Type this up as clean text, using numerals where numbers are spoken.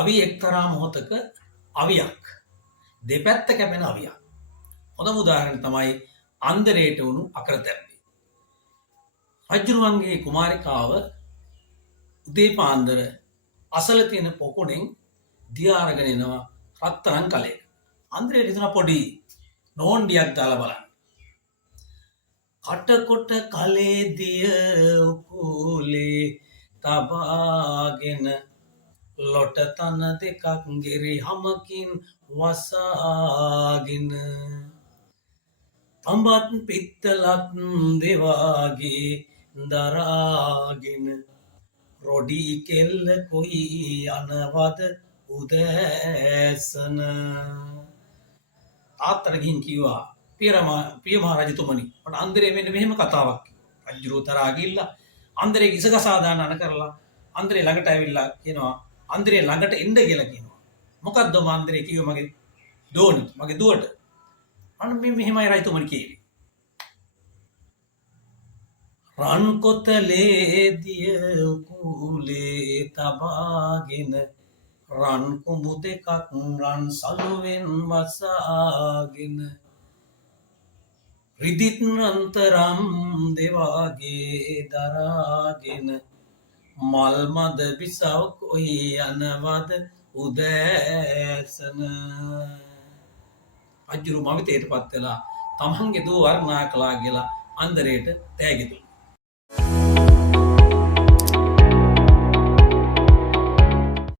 අවි එක්තරා මොහොතක අවියක්. දෙපැත්ත කැපෙන අවියක්. හොඳම උදාහරණය තමයි අන්දරේට වුණු අකරතැබ්බේ. රජුරුවන්ගේ කුමාරිකාව උදේ පාන්දර අසල තියෙන පොකුණෙන් දිය අරගෙන එනවා රත්තරන් කලයක. අන්දරේට හිතුණා පොඩි නෝන්ඩියක් දාලා බලන්න. කටකොට කලේ දිය උකුලේ තබාගෙන ලොට තන දෙකක් ගෙරි හමකින් වසාගෙන තඹත් පිත්තලත් දෙවාගේ දරාගෙන රොඩි කෙල්ල කොයි යනවද උදෑසන. තාත්තට ගිහින් කිව්වා පිය මහරජතුමනි මට අන්දරේ මෙන්න මෙහෙම කතාවක්. රජුරෝ තරහා ගිහිල්ලා අන්දරේ ඉසගසා දාන්න අන කරලා අන්දරේ ළඟට ඇවිල්ලා කියනවා අන්දරේ ළඟට එන්න කියලා කියනවා. මොකද්ද අන්දරේ කිව්ව මගේ දෝනි මගේ දුවට. අන්න මේ මෙහෙමයි රජතුමනි කිව්වේ. රන් කොතලේ දිය උකුලේ තබාගෙන රන් කුඹු දෙකක් රන් සලුවෙන් වසාගෙන රිදිත් අන්තරම් දෙවාගේ දරාගෙන මල් මද බිසව කොයි යනවද උදෑසන. රජුරු මවිතයට පත් වෙලා තමන්ගේ දුව වර්ණනා කළා කියලා අන්දරේට තෑගි දුන්නා.